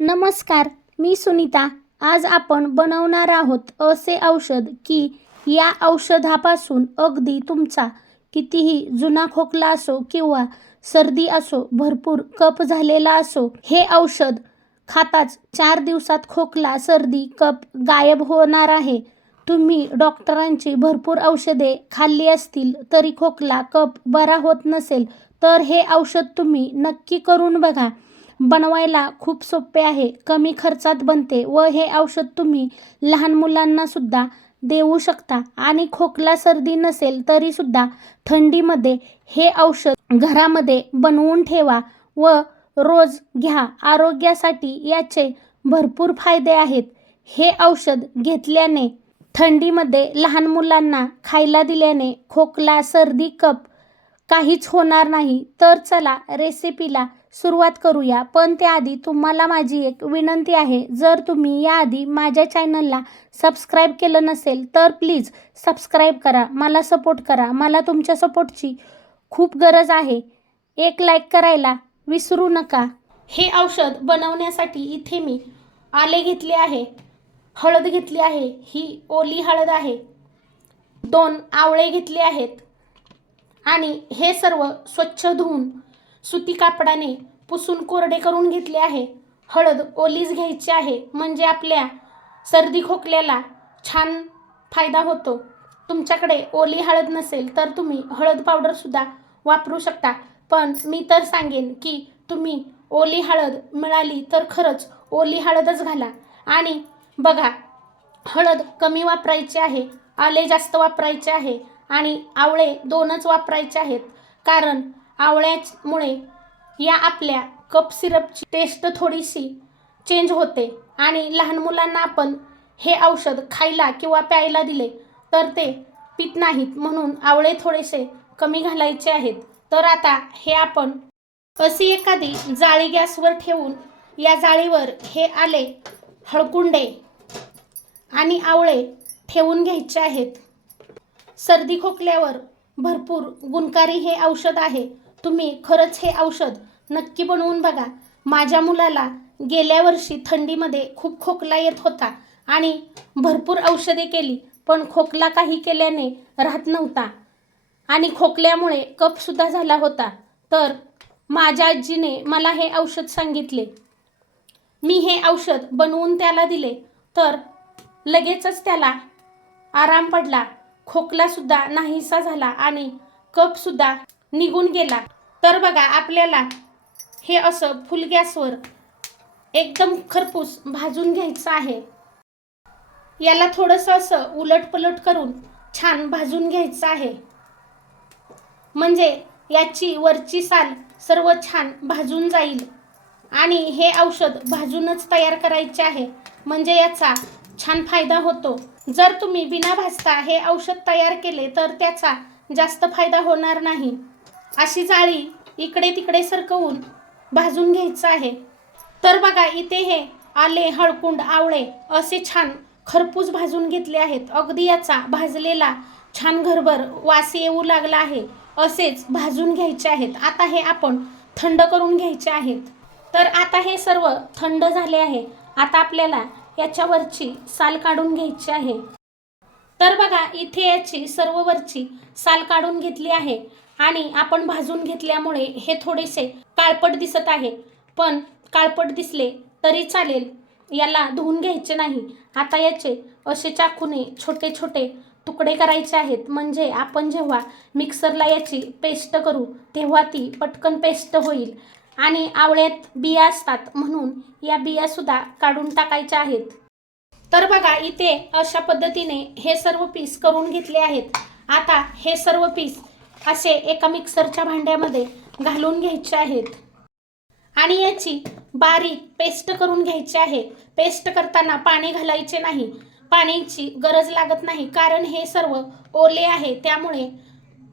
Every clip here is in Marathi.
नमस्कार मी सुनीता. आज आपण बनवणार आहोत असे औषध की या औषधापासून अगदी तुमचा कितीही जुना खोकला असो किंवा सर्दी असो भरपूर कप झालेला असो हे औषध खाताच चार दिवसात खोकला सर्दी कप गायब होणार आहे. तुम्ही डॉक्टरांची भरपूर औषधे खाल्ली असतील तरी खोकला कप बरा होत नसेल तर हे औषध तुम्ही नक्की करून बघा. बनवायला खूप सोपे आहे. कमी खर्चात बनते व हे औषध तुम्ही लहान मुलांना सुद्धा देऊ शकता. आणि खोकला सर्दी नसेल तरी सुद्धा थंडीमध्ये हे औषध घरामध्ये बनवून ठेवा व रोज घ्या. आरोग्यासाठी याचे भरपूर फायदे आहेत. हे औषध घेतल्याने थंडीमध्ये लहान मुलांना खायला दिल्याने खोकला सर्दी कप काहीच होणार नाही. तर चला रेसिपीला सुरुवात करूया. पण त्याआधी तुम्हाला माझी एक विनंती आहे. जर तुम्ही याआधी माझ्या चॅनलला सबस्क्राईब केलं नसेल तर प्लीज सबस्क्राईब करा मला सपोर्ट करा. मला तुमच्या सपोर्टची खूप गरज आहे. एक लाईक करायला विसरू नका. हे औषध बनवण्यासाठी इथे मी आले घेतले आहे. हळद घेतली आहे. ही ओली हळद आहे. दोन आवळे घेतले आहेत. आणि हे सर्व स्वच्छ धुवून सुती कापडाने पुसून कोरडे करून घेतले आहे. हळद ओलीच घ्यायची आहे म्हणजे आपल्या सर्दी खोकल्याला छान फायदा होतो. तुमच्याकडे ओली हळद नसेल तर तुम्ही हळद पावडरसुद्धा वापरू शकता. पण मी तर सांगेन की तुम्ही ओली हळद मिळाली तर खरंच ओली हळदच घाला. आणि बघा हळद कमी वापरायची आहे आले जास्त वापरायचे आहे आणि आवळे दोनच वापरायचे आहेत. कारण आवळ्यामुळे या आपल्या कप सिरपची टेस्ट थोडीशी चेंज होते. आणि लहान मुलांना आपण हे औषध खायला किंवा प्यायला दिले तर ते पित नाहीत म्हणून आवळे थोडेसे कमी घालायचे आहेत. तर आता हे आपण अशी एखादी जाळी गॅसवर ठेवून या जाळीवर हे आले हळकुंडे आणि आवळे ठेवून घ्यायचे आहेत. सर्दी खोकल्यावर भरपूर गुणकारी हे औषध आहे. तुम्ही खरंच हे औषध नक्की बनवून बघा. माझ्या मुलाला गेल्या वर्षी थंडीमध्ये खूप खोकला येत होता आणि भरपूर औषधे केली पण खोकला काही केल्याने राहत नव्हता आणि खोकल्यामुळे कपसुद्धा झाला होता. तर माझ्या आजीने मला हे औषध सांगितले. मी हे औषध बनवून त्याला दिले तर लगेचच त्याला आराम पडला. खोकलासुद्धा नाहीसा झाला आणि कपसुद्धा निघून गेला. तर बघा आपल्याला हे असं फुल गॅसवर एकदम खरपूस भाजून घ्यायचं आहे. याला थोडंसं असं उलट पलट करून छान भाजून घ्यायचं आहे. म्हणजे याची वरची साल सर्व छान भाजून जाईल. आणि हे औषध भाजूनच तयार करायचे आहे. म्हणजे याचा छान फायदा होतो. जर तुम्ही बिना भाजता हे औषध तयार केले तर त्याचा जास्त फायदा होणार नाही. अशी जाळी इकडे तिकडे सरकवून भाजून घ्यायचं आहे. तर बघा इथे हे आले हळकुंड आवळे असे छान खरपूस भाजून घेतले आहेत. अगदी याचा भाजलेला छान घरभर वास येऊ लागला आहे. असेच भाजून घ्यायचे आहेत. आता हे आपण थंड करून घ्यायचे आहेत. तर आता हे सर्व थंड झाले आहे. आता आपल्याला याच्यावरची साल काढून घ्यायची आहे. तर बघा इथे याची सर्व वरची साल काढून घेतली आहे. आणि आपण भाजून घेतल्यामुळे हे थोडेसे काळपट दिसत आहे. पण काळपट दिसले तरी चालेल. याला धुवून घ्यायचे नाही. आता याचे असे चाकूने छोटे छोटे तुकडे करायचे आहेत. म्हणजे आपण जेव्हा मिक्सरला याची पेस्ट करू तेव्हा ती पटकन पेस्ट होईल. आणि आवळ्यात बिया असतात म्हणून या बियासुद्धा काढून टाकायच्या आहेत. तर बघा इथे अशा पद्धतीने हे सर्व पीस करून घेतले आहेत. आता हे सर्व पीस असे एका मिक्सरच्या भांड्यामध्ये घालून घ्यायचे आहेत. आणि याची बारीक पेस्ट करून घ्यायची आहे. पेस्ट करताना पाणी घालायचे नाही. पाण्याची गरज लागत नाही कारण हे सर्व ओले आहे त्यामुळे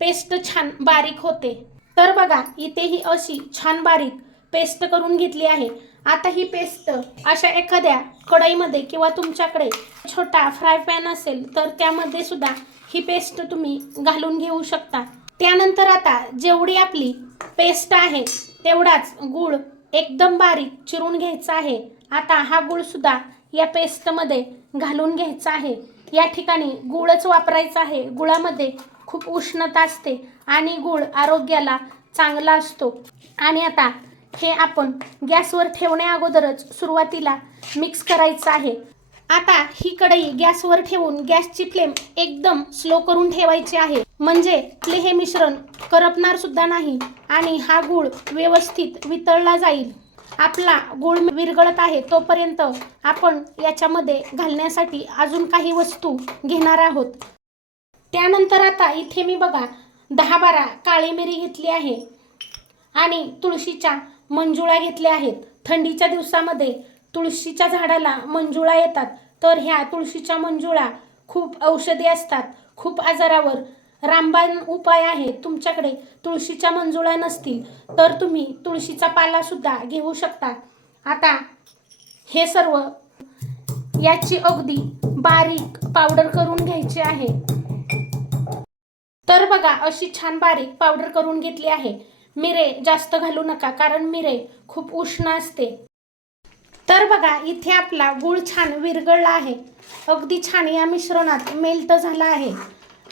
पेस्ट छान बारीक होते. तर बघा इथे ही अशी छान बारीक पेस्ट करून घेतली आहे. आता ही पेस्ट अशा एखाद्या कढईमध्ये किंवा तुमच्याकडे छोटा फ्राय पॅन असेल तर त्यामध्ये सुद्धा ही पेस्ट तुम्ही घालून घेऊ शकता. त्यानंतर आता जेवढी आपली पेस्ट आहे तेवढाच गूळ एकदम बारीक चिरून घ्यायचा आहे. आता हा गुळसुद्धा या पेस्टमध्ये घालून घ्यायचा आहे. या ठिकाणी गुळच वापरायचा आहे. गुळामध्ये खूप उष्णता असते आणि गुळ आरोग्याला चांगला असतो. आणि आता हे आपण गॅसवर ठेवण्या अगोदरच सुरुवातीला मिक्स करायचं आहे. आता ही कढई गॅसवर ठेवून गॅसची फ्लेम एकदम स्लो करून ठेवायची आहे. म्हणजे आपले हे मिश्रण करपणार सुद्धा नाही आणि हा गूळ व्यवस्थित वितळला जाईल. आपला गूळ विरघळत आहे तोपर्यंत आपण याच्यामध्ये घालण्यासाठी अजून काही वस्तू घेणार आहोत. त्यानंतर आता इथे मी बघा दहा बारा काळी मिरी घेतली आहे आणि तुळशीच्या मंजुळा घेतल्या आहेत. थंडीच्या दिवसामध्ये तुळशीच्या झाडाला मंजुळा येतात. तर ह्या तुळशीच्या मंजुळा खूप औषधी असतात. खूप आजारावर रामबाण उपाय आहे. तुमच्याकडे तुळशीच्या मंजुळ्या नसतील तर तुम्ही तुळशीचा पाला सुद्धा घेऊ शकता. आता हे सर्व याची अगदी बारीक पावडर करून घ्यायची आहे. तर बघा अशी छान बारीक पावडर करून घेतली आहे. मिरे जास्त घालू नका कारण मिरे खूप उष्ण असते. तर बघा इथे आपला गूळ छान विरघळला आहे. अगदी छान या मिश्रणात मेल्ट झाला आहे.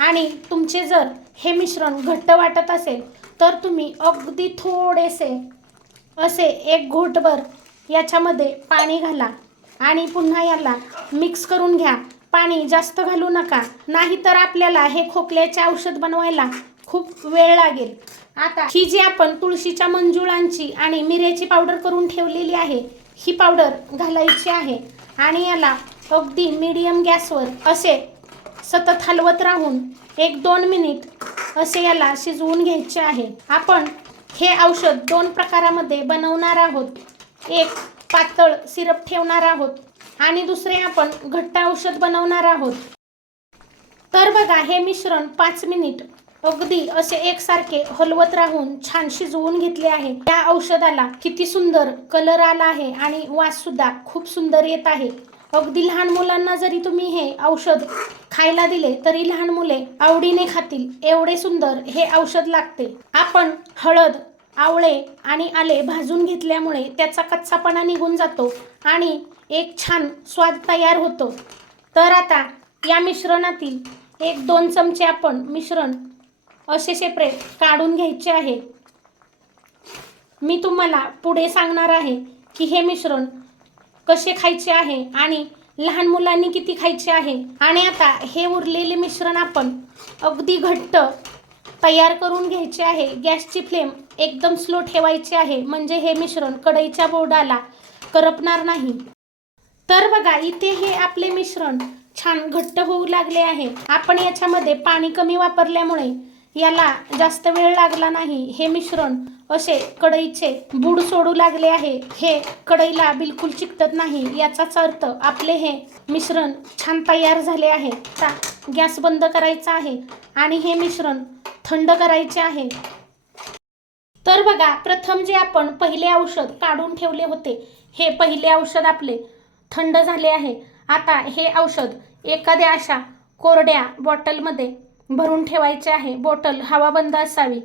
आणि तुमचे जर हे मिश्रण घट्ट वाटत असेल तर तुम्ही अगदी थोडेसे असे एक घोटभर याच्यामध्ये पाणी घाला आणि पुन्हा याला मिक्स करून घ्या. पाणी जास्त घालू नका. नाहीतर आपल्याला हे खोकल्याचे औषध बनवायला खूप वेळ लागेल. आता ही जी आपण तुळशीच्या मंजुळांची आणि मिऱ्याची पावडर करून ठेवलेली आहे ही पावडर घालायची आहे आणि याला अगदी मीडियम गॅसवर असे सतत हलवत राहून एक दोन मिनिट असे याला शिजवून घ्यायचे आहे. आपण हे औषध दोन प्रकारामध्ये बनवणार आहोत. एक पातळ सिरप ठेवणार आहोत आणि दुसरे आपण घट्ट औषध बनवणार आहोत. तर बघा हे मिश्रण पाच मिनिट अगदी असे एकसारखे हलवत राहून छान शिजवून घेतले आहे. या औषधाला किती सुंदर कलर आला आहे आणि वास सुद्धा खूप सुंदर येत आहे. अगदी लहान मुलांना जरी तुम्ही हे औषध खायला दिले तरी लहान मुले आवडीने खातील. एवढे सुंदर हे औषध लागते. आपण हळद आवळे आणि आले भाजून घेतल्यामुळे त्याचा कच्चापणा निघून जातो आणि एक छान स्वाद तयार होतो. तर आता या मिश्रणातील एक दोन चमचे आपण मिश्रण असे शेपरे काढून घ्यायचे आहे. मी तुम्हाला पुढे सांगणार आहे की हे मिश्रण कसे खायचे आहे आणि लहान मुलांनी किती खायचे आहे? आणि आता हे उरलेले मिश्रण आपण अगदी घट्ट तयार करून घ्यायचे आहे. गॅसची फ्लेम एकदम स्लो ठेवायची आहे. म्हणजे हे मिश्रण कढईच्या बोर्डाला करपणार नाही. तर बघा इथे हे आपले मिश्रण छान घट्ट होऊ लागले आहे. आपण याच्यामध्ये पाणी कमी वापरल्यामुळे याला जास्त वेळ लागला नाही. हे मिश्रण असे कढईचे बूड सोडू लागले आहे. हे कढईला बिलकुल चिकटत नाही. याचाच अर्थ आपले हे मिश्रण छान तयार झाले आहे. आता गॅस बंद करायचा आहे आणि हे मिश्रण थंड करायचे आहे. तर बघा प्रथम जे आपण पहिले औषध काढून ठेवले होते हे पहिले औषध आपले थंड झाले आहे. आता हे औषध एखाद्या अशा कोरड्या बॉटलमध्ये भरून ठेवायचे आहे. बॉटल हवाबंद असावी.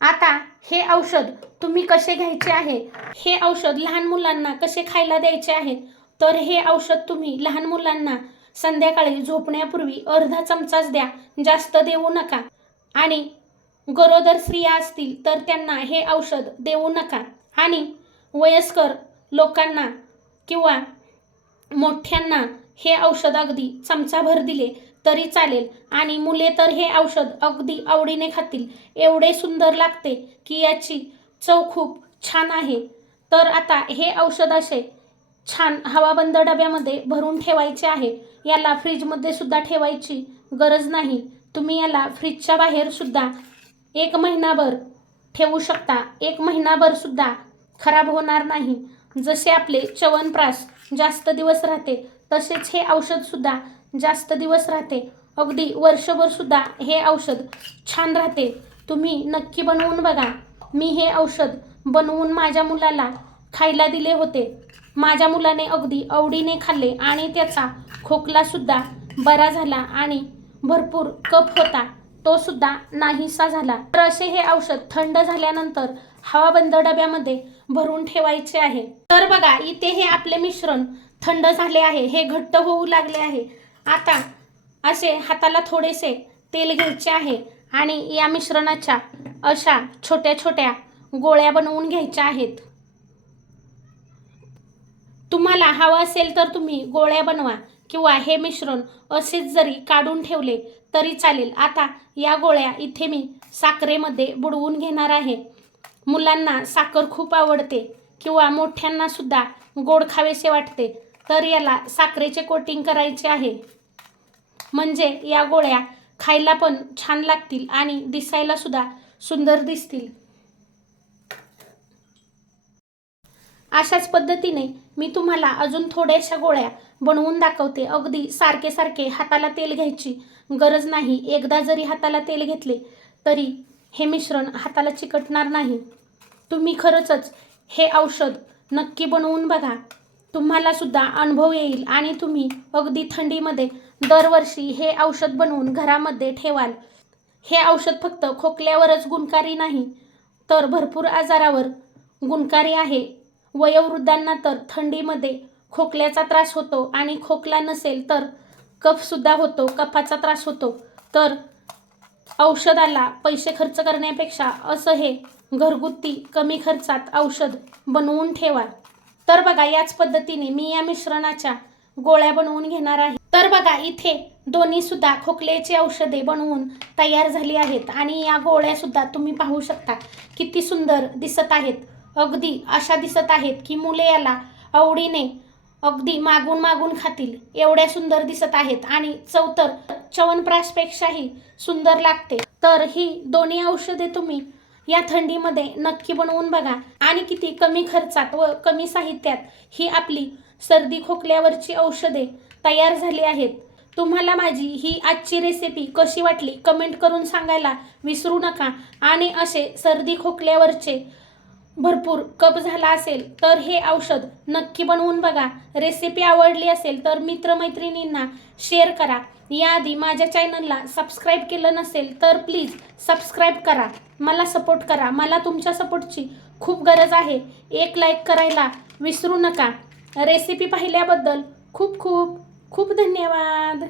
आता हे औषध तुम्ही कसे घ्यायचे आहे? हे औषध लहान मुलांना कसे खायला द्यायचे आहे? तर हे औषध तुम्ही लहान मुलांना संध्याकाळी झोपण्यापूर्वी अर्धा चमचाच द्या. जास्त देऊ नका. आणि गरोदर स्त्रिया असतील तर त्यांना हे औषध देऊ नका. आणि वयस्कर लोकांना किंवा मोठ्यांना हे औषध अगदी चमचाभर दिले तरी चालेल. आणि मुले तर हे औषध अगदी आवडीने खातील. एवढे सुंदर लागते की याची चव खूप छान आहे. तर आता हे औषध असे छान हवाबंद डब्यामध्ये भरून ठेवायचे आहे. याला फ्रीजमध्ये सुद्धा ठेवायची गरज नाही. तुम्ही याला फ्रीजच्या बाहेर सुद्धा एक महिनाभर ठेवू शकता. एक महिनाभर सुद्धा खराब होणार नाही. जसे आपले च्यवनप्राश जास्त दिवस राहते तसेच हे औषधसुद्धा जास्त दिवस राहते. अगदी वर्षभरसुद्धा हे औषध छान राहते. तुम्ही नक्की बनवून बघा. मी हे औषध बनवून माझ्या मुलाला खायला दिले होते. माझ्या मुलाने अगदी आवडीने खाल्ले आणि त्याचा खोकलासुद्धा बरा झाला आणि भरपूर कप होता. तो सुद्धा नाहीसा झाला. तर असे हे औषध थंड झाल्यानंतर हवा बंद डब्यामध्ये भरून ठेवायचे आहे. तर बघा इथे हे आपले मिश्रण थंड झाले आहे. हे घट्ट होऊ लागले आहे. आता असे हाताला थोडेसे तेल घ्यायचे आहे आणि या मिश्रणाच्या अशा छोट्या छोट्या गोळ्या बनवून घ्यायच्या आहेत. तुम्हाला हवं असेल तर तुम्ही गोळ्या बनवा किंवा हे मिश्रण असेच जरी काढून ठेवले तरी चालेल. आता या गोळ्या इथे मी साखरेमध्ये बुडवून घेणार आहे. मुलांना साखर खूप आवडते किंवा मोठ्यांना सुद्धा गोड खावेसे वाटते तर याला साखरेचे कोटिंग करायचे आहे. म्हणजे या गोळ्या खायला पण छान लागतील आणि दिसायला सुद्धा सुंदर दिसतील. अशाच पद्धतीने मी तुम्हाला अजून थोड्याशा गोळ्या बनवून दाखवते. अगदी सारखे सारखे हाताला तेल घ्यायची गरज नाही. एकदा जरी हाताला तेल घेतले तरी हे मिश्रण हाताला चिकटणार नाही. तुम्ही खरंच हे औषध नक्की बनवून बघा. तुम्हाला सुद्धा अनुभव येईल आणि तुम्ही अगदी थंडीमध्ये दरवर्षी हे औषध बनवून घरामध्ये ठेवाल. हे औषध फक्त खोकल्यावरच गुणकारी नाही तर भरपूर आजारावर गुणकारी आहे. वयोवृद्धांना तर थंडीमध्ये खोकल्याचा त्रास होतो आणि खोकला नसेल तर कफसुद्धा होतो कफाचा त्रास होतो. तर औषधाला पैसे खर्च करण्यापेक्षा असं हे घरगुती कमी खर्चात औषध बनवून ठेवा. तर बघा याच पद्धतीने मी या मिश्रणाच्या गोळ्या बनवून घेणार आहे. तर बघा इथे दोन्ही सुद्धा खोकल्याची औषधे बनवून तयार झाली आहेत. आणि या गोळ्या सुद्धा तुम्ही पाहू शकता किती सुंदर दिसत आहेत. अगदी अशा दिसत आहेत की मुले याला आवडीने अगदी मागून मागून खातील. एवढ्या सुंदर दिसत आहेत आणि चौतर च्यवनप्राशपेक्षाही सुंदर लागते. तर ही दोन्ही औषधे तुम्ही या थंडीमध्ये नक्की बनवून बघा. आणि किती कमी खर्चात व कमी साहित्यात ही आपली सर्दी खोकल्यावरची औषधे तयार झाली आहेत. तुम्हाला माझी ही आजची रेसिपी कशी वाटली? कमेंट करून सांगायला विसरू नका. आणि असे सर्दी खोकल्यावरचे भरपूर कप झाला असेल तर हे औषध नक्की बनवून बघा. रेसिपी आवडली असेल तर मित्रमैत्रिणींना शेअर करा. याआधी माझ्या चॅनलला सबस्क्राईब केलं नसेल तर प्लीज सबस्क्राईब करा. मला सपोर्ट करा. मला तुमच्या सपोर्टची खूप गरज आहे. एक लाईक करायला विसरू नका. रेसिपी पाहिल्याबद्दल खूप खूप खूप धन्यवाद.